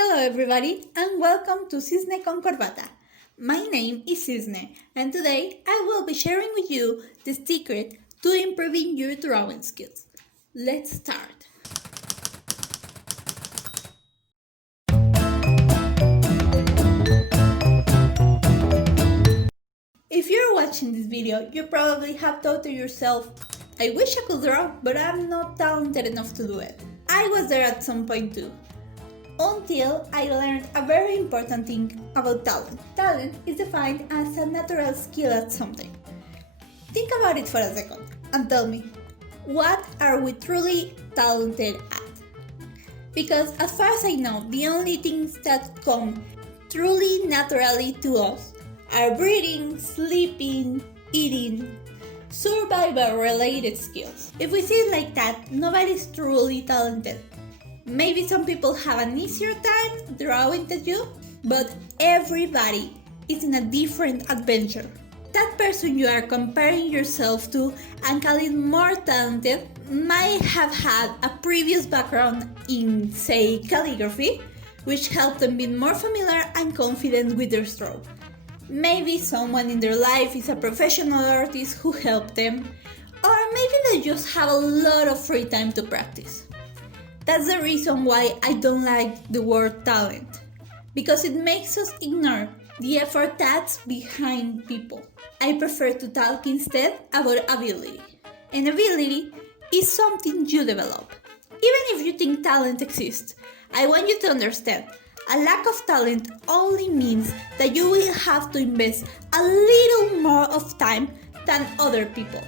Hello everybody and welcome to Cisne con corbata. My name is Cisne and today I will be sharing with you the secret to improving your drawing skills. Let's start. If you're watching this video, you probably have thought to yourself, I wish I could draw, but I'm not talented enough to do it. I was there at some point too. Until I learned a very important thing about talent. Talent is defined as a natural skill at something. Think about it for a second and tell me, what are we truly talented at? Because as far as I know, the only things that come truly naturally to us are breathing, sleeping, eating, survival-related skills. If we see it like that, nobody's truly talented. Maybe some people have an easier time drawing than you, but everybody is in a different adventure. That person you are comparing yourself to and calling more talented might have had a previous background in, say, calligraphy, which helped them be more familiar and confident with their stroke. Maybe someone in their life is a professional artist who helped them, or maybe they just have a lot of free time to practice. That's the reason why I don't like the word talent, because it makes us ignore the effort that's behind people. I prefer to talk instead about ability. And ability is something you develop. Even if you think talent exists, I want you to understand, a lack of talent only means that you will have to invest a little more of time than other people.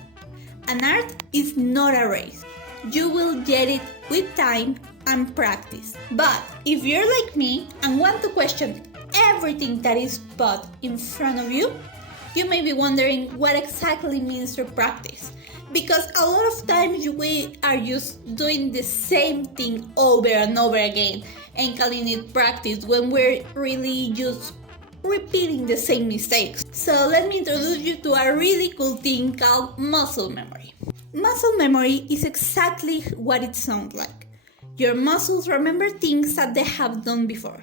An art is not a race. You will get it with time and practice. But if you're like me and want to question everything that is put in front of you, you may be wondering what exactly means to practice. Because a lot of times we are just doing the same thing over and over again and calling it practice when we're really just repeating the same mistakes. So let me introduce you to a really cool thing called muscle memory. Muscle memory is exactly what it sounds like. Your muscles remember things that they have done before.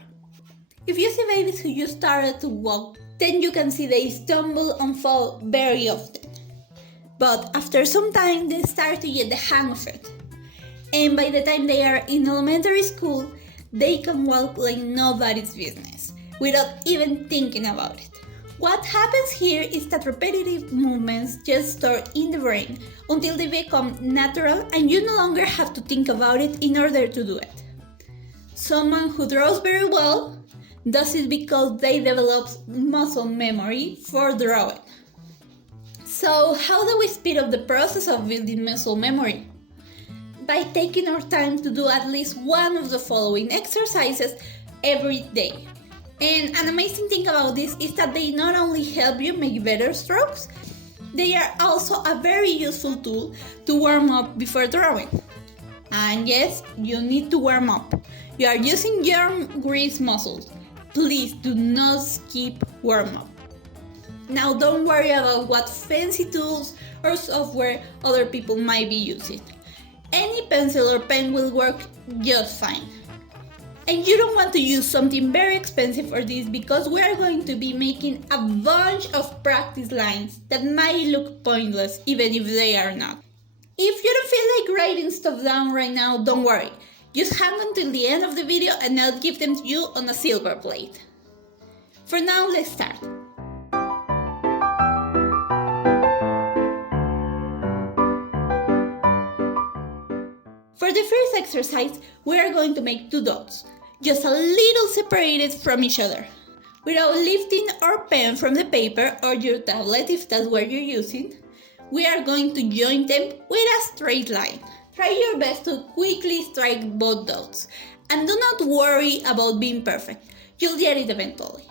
If you see babies who just started to walk, then you can see they stumble and fall very often. But after some time, they start to get the hang of it. And by the time they are in elementary school, they can walk like nobody's business, without even thinking about it. What happens here is that repetitive movements just store in the brain until they become natural and you no longer have to think about it in order to do it. Someone who draws very well does it because they develop muscle memory for drawing. So how do we speed up the process of building muscle memory? By taking our time to do at least one of the following exercises every day. And an amazing thing about this is that they not only help you make better strokes, they are also a very useful tool to warm up before drawing. And yes, you need to warm up. You are using your grease muscles. Please do not skip warm up. Now don't worry about what fancy tools or software other people might be using. Any pencil or pen will work just fine. And you don't want to use something very expensive for this because we are going to be making a bunch of practice lines that might look pointless even if they are not. If you don't feel like writing stuff down right now, don't worry. Just hang until the end of the video and I'll give them to you on a silver plate. For now, let's start. For the first exercise, we are going to make two dots, just a little separated from each other. Without lifting our pen from the paper or your tablet if that's what you're using, we are going to join them with a straight line. Try your best to quickly strike both dots and do not worry about being perfect. You'll get it eventually.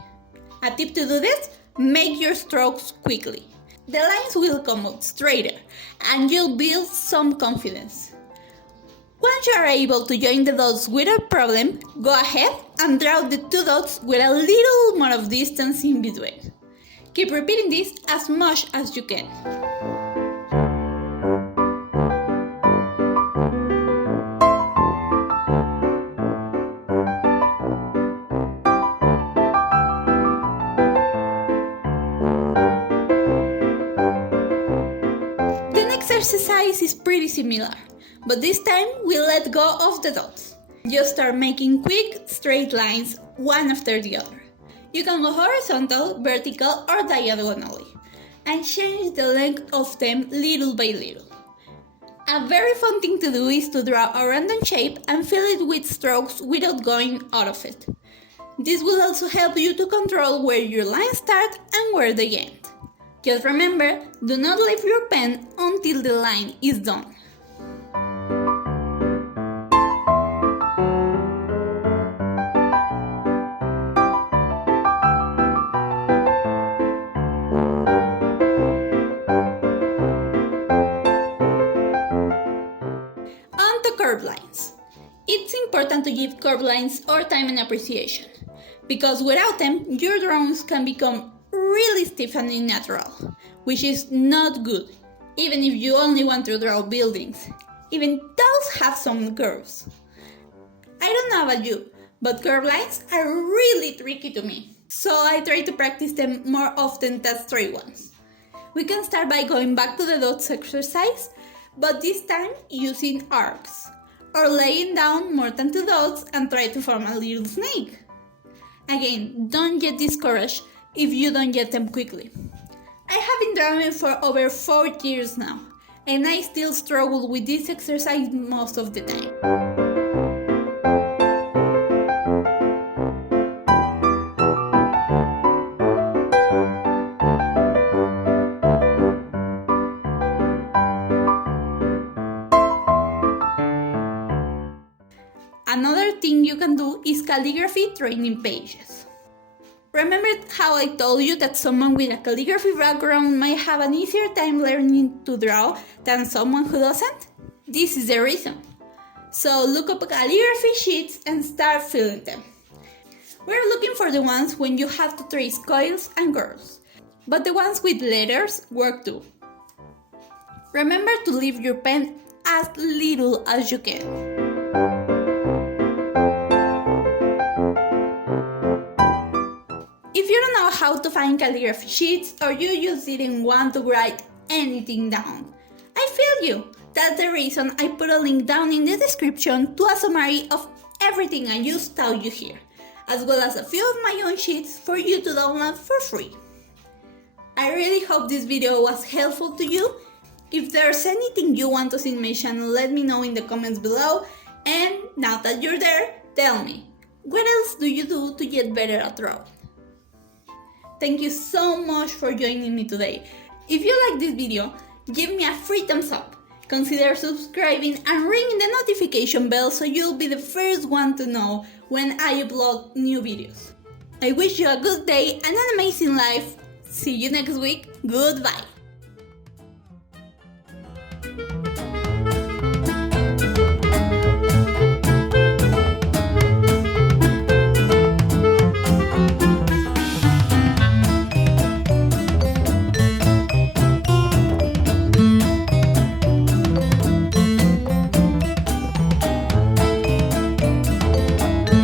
A tip to do this, make your strokes quickly. The lines will come out straighter and you'll build some confidence. Once you are able to join the dots without problem, go ahead and draw the two dots with a little more of distance in between. Keep repeating this as much as you can. exercise is pretty similar, but this time we let go of the dots. Just start making quick, straight lines, one after the other. You can go horizontal, vertical, or diagonally, and change the length of them little by little. A very fun thing to do is to draw a random shape and fill it with strokes without going out of it. This will also help you to control where your lines start and where they end. Just remember, do not leave your pen until the line is done. On to curved lines. It's important to give curved lines our time and appreciation, because without them, your drawings can become really stiff and unnatural, which is not good, even if you only want to draw buildings. Even those have some curves. I don't know about you, but curved lines are really tricky to me, so I try to practice them more often than straight ones. We can start by going back to the dots exercise, but this time using arcs, or laying down more than 2 dots and try to form a little snake. Again, don't get discouraged if you don't get them quickly. I have been drawing for over 4 years now, and I still struggle with this exercise most of the time. Another thing you can do is calligraphy training pages. Remember how I told you that someone with a calligraphy background might have an easier time learning to draw than someone who doesn't? This is the reason. So look up calligraphy sheets and start filling them. We're looking for the ones when you have to trace coils and curves, but the ones with letters work too. Remember to leave your pen as little as you can. If you don't know how to find calligraphy sheets, or you just didn't want to write anything down, I feel you. That's the reason I put a link down in the description to a summary of everything I just taught you here, as well as a few of my own sheets for you to download for free. I really hope this video was helpful to you. If there's anything you want to see in my channel, let me know in the comments below. And now that you're there, tell me, what else do you do to get better at drawing? Thank you so much for joining me today. If you like this video, give me a free thumbs up. Consider subscribing and ringing the notification bell so you'll be the first one to know when I upload new videos. I wish you a good day and an amazing life. See you next week. Goodbye.